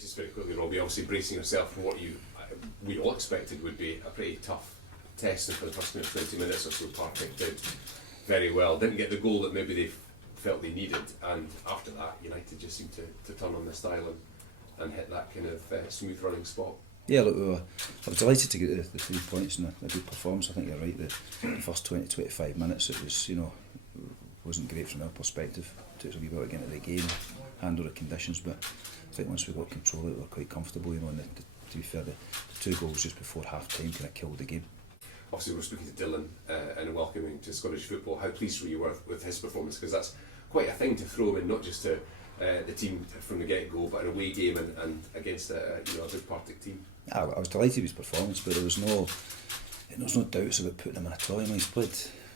Just very quickly, Robbie, obviously bracing yourself for what we all expected would be a pretty tough test, and for the first 20 minutes or so, Partick did very well. Didn't get the goal that maybe they felt they needed, and after that, United just seemed to turn on the style and hit that kind of smooth running spot. Yeah, look, I was delighted to get the 3 points and a good performance. I think you're right. The first 20-25 minutes, it was, wasn't great from our perspective. It took us a wee while to get into the game, handle the conditions, but I think once we got control of it, we were quite comfortable. And to be fair, the 2 goals just before half time kind of killed the game. Obviously, we're speaking to Dylan and welcoming to Scottish football. How pleased were you with his performance? Because that's quite a thing to throw him in, not just to the team from the get-go, but an away game and against a big Partick team. I was delighted with his performance, but there was no doubts about putting him in at all. He's played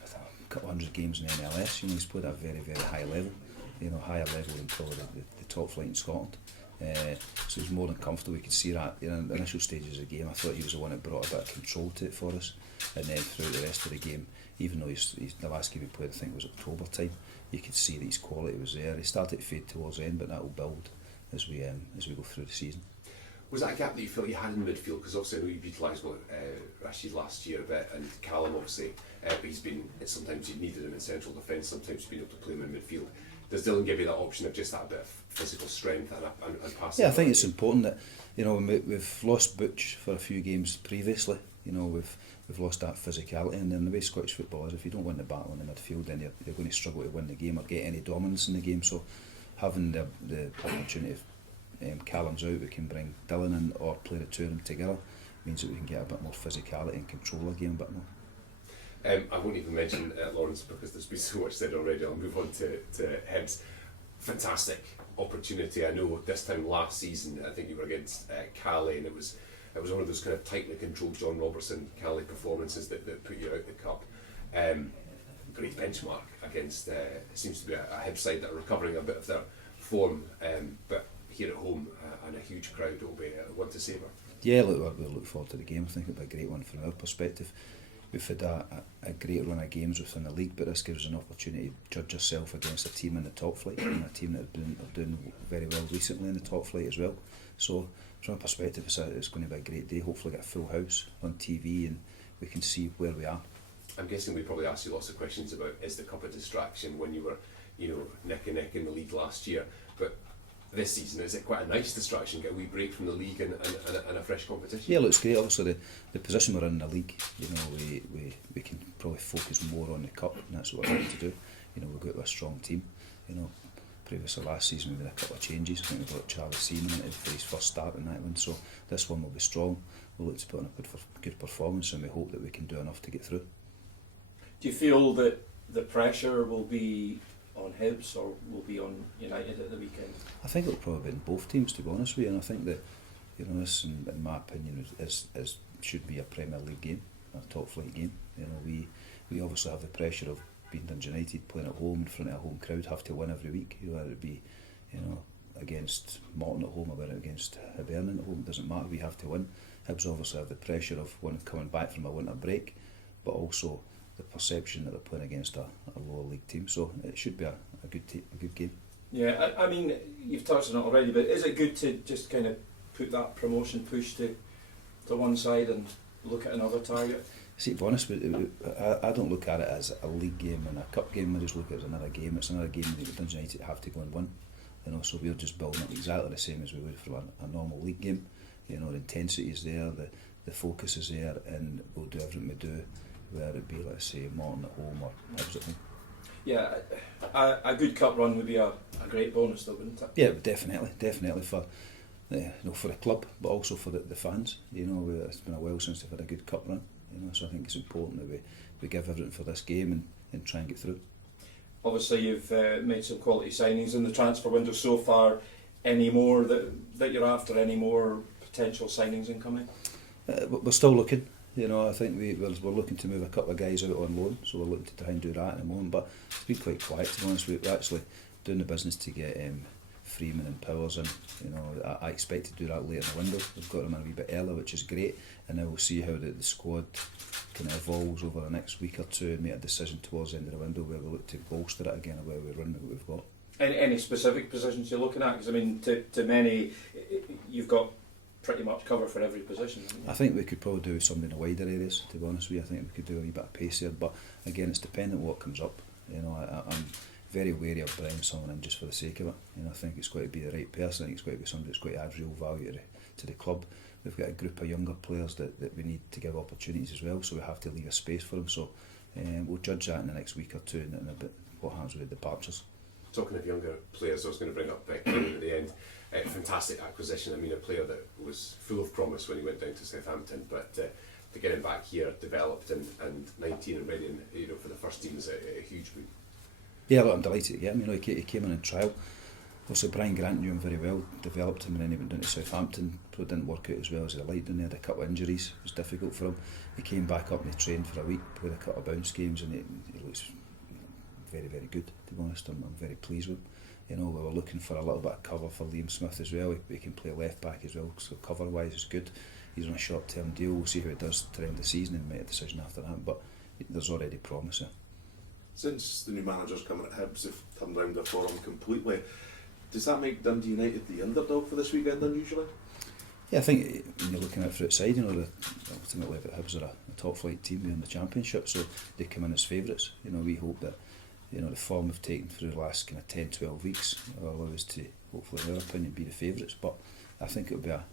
a couple hundred games in the MLS. He's played at a very, very high level. Higher level than probably the top flight in Scotland. So he's more than comfortable. We could see that in the initial stages of the game. I thought he was the one that brought a bit of control to it for us, and then throughout the rest of the game, even though he's the last game he played, I think was October time, you could see that his quality was there. He started to fade towards the end, but that will build as we go through the season. Was that a gap that you felt you had in midfield? Because obviously I know you've utilised Rashid last year a bit, and Callum obviously, but sometimes you needed him in central defence, sometimes you've been able to play him in midfield. Does Dylan give you that option of just that bit of physical strength and passing? Yeah, I think it's important that we've lost Butch for a few games previously. We've lost that physicality, and then the way Scottish football is, if you don't win the battle in the midfield, then you're going to struggle to win the game or get any dominance in the game. So having the opportunity of Callum's out, we can bring Dylan in or play the two of them together, means that we can get a bit more physicality and control the game a bit more. I won't even mention Lawrence because there's been so much said already. I'll move on to Hibs. Fantastic opportunity. I know this time last season, I think you were against Calais, and it was one of those kind of tightly controlled John Robertson Calais performances that put you out the cup. Great benchmark against it seems to be a Hibs side that are recovering a bit of their form, but here at home and a huge crowd, it'll be one to savour. Yeah, we'll look forward to the game. I think it'll be a great one from our perspective. We've had a great run of games within the league, but this gives us an opportunity to judge yourself against a team in the top flight, and a team that are doing very well recently in the top flight as well. So from a perspective, it's going to be a great day. Hopefully get a full house on TV and we can see where we are. I'm guessing we probably asked you lots of questions about is the cup a distraction when you were neck and neck in the league last year, but this season, is it quite a nice distraction, get a wee break from the league and a fresh competition? Yeah, look, it's great. Obviously the position we're in the league, we can probably focus more on the cup, and that's what we're trying to do. We've got a strong team. Previously last season we made a couple of changes. I think we got Charlie Seaman in for his first start in that one, so this one will be strong. We'll look to put on a good performance, and we hope that we can do enough to get through. Do you feel that the pressure will be on Hibs or will be on United at the weekend? I think it'll probably be in both teams, to be honest with you, and I think that this, in my opinion, should be a Premier League game, a top flight game. We obviously have the pressure of being Dundee United, playing at home in front of a home crowd, have to win every week. Whether it be against Morton at home or whether against Hibernian at home, it doesn't matter. We have to win. Hibs obviously have the pressure of one coming back from a winter break, but also the perception that they're playing against a lower league team. So it should be a good game. Yeah, I mean, you've touched on it already, but is it good to just kind of put that promotion push to one side and look at another target? See, to be honest, I don't look at it as a league game and a cup game. I just look at it as another game. It's another game that Dundee United have to go and win. So we're just building up exactly the same as we would for a normal league game. The intensity is there, the focus is there, and we'll do everything we do, whether it be, let's say, Morton at home or Hibs at home. Yeah, a good cup run would be a great bonus, though, wouldn't it? Yeah, definitely for the club, but also for the fans. It's been a while since they've had a good cup run. So I think it's important that we give everything for this game and try and get through. Obviously, you've made some quality signings in the transfer window so far. Any more that you're after? Any more potential signings incoming? We're still looking. I think we're looking to move a couple of guys out on loan, so we're looking to try and do that in a moment. But it's been quite quiet, to be honest. We're actually doing the business to get Freeman and Powers in. I expect to do that later in the window. We've got them in a wee bit earlier, which is great, and then we'll see how the squad kind of evolves over the next week or two and make a decision towards the end of the window where we look to bolster it again, or where we run what we've got. Any specific positions you're looking at? Because I mean, to many, you've got pretty much cover for every position. I think we could probably do with somebody in the wider areas, to be honest with you. I think we could do a wee bit of pace there, but again, it's dependent on what comes up. You know, I'm very wary of bringing someone in just for the sake of it. You know, I think it's got to be the right person. I think it's got to be somebody that's going to add real value to the club. We've got a group of younger players that we need to give opportunities as well, so we have to leave a space for them. So we'll judge that in the next week or two, and a bit what happens with the departures. Talking of younger players, I was going to bring up Kieran at the end. Fantastic acquisition. I mean, a player that was full of promise when he went down to Southampton, but to get him back here, developed and 19 and ready, and, you know, for the first team is a huge boon. Yeah, look, I'm delighted to get him. You know, he came in trial. Also, Brian Grant knew him very well, developed him, and then he went down to Southampton. So it didn't work out as well as he liked, and he had a couple of injuries. It was difficult for him. He came back up and he trained for a week, played a couple of bounce games, and he looks very, very good, to be honest. I'm very pleased with him. You know, we were looking for a little bit of cover for Liam Smith as well. He can play left back as well, so cover-wise is good. He's on a short-term deal. We'll see how it does to the end of the season and make a decision after that, but there's already promise there. Since the new manager's coming at Hibs, they've turned around their form completely. Does that make Dundee United the underdog for this weekend unusually? Yeah, I think when you're looking at it from outside, you know, ultimately the Hibs are a top flight team in the Championship, so they come in as favourites. You know, we hope that, you know, the form we've taken through the last kind of 10-12 weeks will allow us to, hopefully in our opinion, be the favourites. But I think it'll be a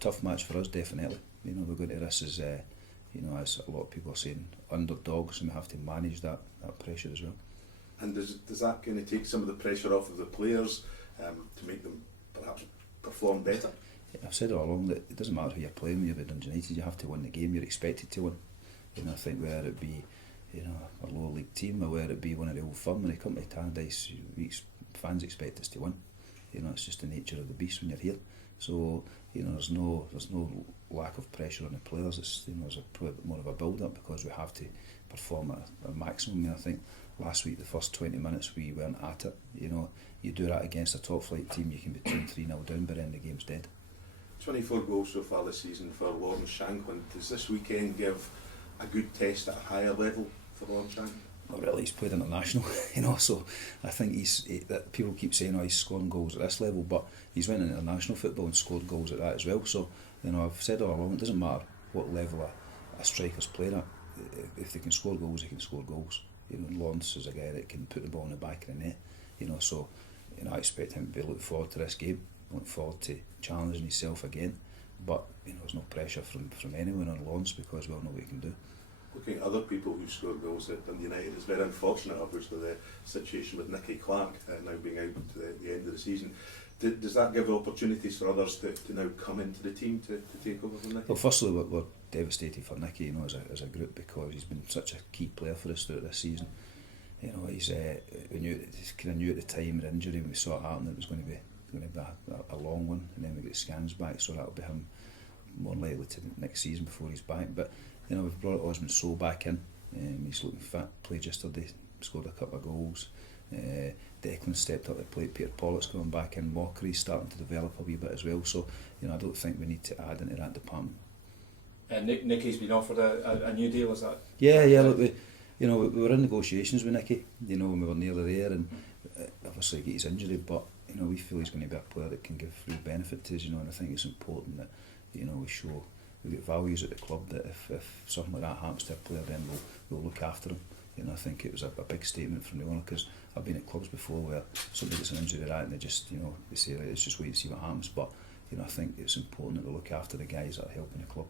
tough match for us, definitely. You know, we're going to this as you know, as a lot of people are saying, underdogs, and we have to manage that pressure as well. And does that kind of take some of the pressure off of the players to make them perhaps perform better? I've said all along that it doesn't matter who you're playing when you're with Dundee United, you have to win the game, you're expected to win. You know, I think whether it be, you know, a lower league team or whether it be one of the old firm, when they come to Tannadice, fans expect us to win. You know, it's just the nature of the beast when you're here. So, you know, there's no lack of pressure on the players. It's, you know, there's probably a bit more of a build up because we have to perform at a maximum. I think last week the first 20 minutes we weren't at it. You know, you do that against a top flight team, you can be 2-3-0 down, but then the game's dead. 24 goals so far this season for Lawrence Shankland. Does this weekend give a good test at a higher level for Lawrence Shankland? Not really, he's played international, you know, so I think that people keep saying, oh, he's scoring goals at this level, but he's went into international football and scored goals at that as well. So, you know, I've said all along, it doesn't matter what level a striker's playing at. If they can score goals, they can score goals. You know, Lawrence is a guy that can put the ball in the back of the net, you know, so, you know, I expect him to be looking forward to this game, looking forward to challenging himself again, but, you know, there's no pressure from anyone on Lawrence because we all know what he can do. Looking at other people who scored goals at Dundee United, it's very unfortunate, obviously, the situation with Nicky Clark now being out to the end of the season. Does that give opportunities for others to now come into the team to take over from Nicky? Well, firstly, we're devastated for Nicky, you know, as a group, because he's been such a key player for us throughout this season. You know, we kind of knew at the time of the injury when we saw it happen that it was going to be a long one, and then we get scans back, so that'll be him more likely to next season before he's back. But you know, we've brought Osman Sow back in. He's looking fit. Played yesterday, scored a couple of goals. Declan stepped up to the plate. Peter Pollock's coming back in. Mockery's starting to develop a wee bit as well. So, you know, I don't think we need to add into that department. And Nicky's been offered a new deal, is that? Yeah. Look, we were in negotiations with Nicky. You know, when we were nearly there, and obviously he got his injury, but you know, we feel he's going to be a player that can give real benefit to us. You know, and I think it's important that, you know, we show. We've got values at the club that if something like that happens to a player, then we'll look after him. You know, I think it was a big statement from the owner, because I've been at clubs before where somebody gets an injury like that and they just, you know, they say, let's just wait and see what happens. But, you know, I think it's important that we look after the guys that are helping the club.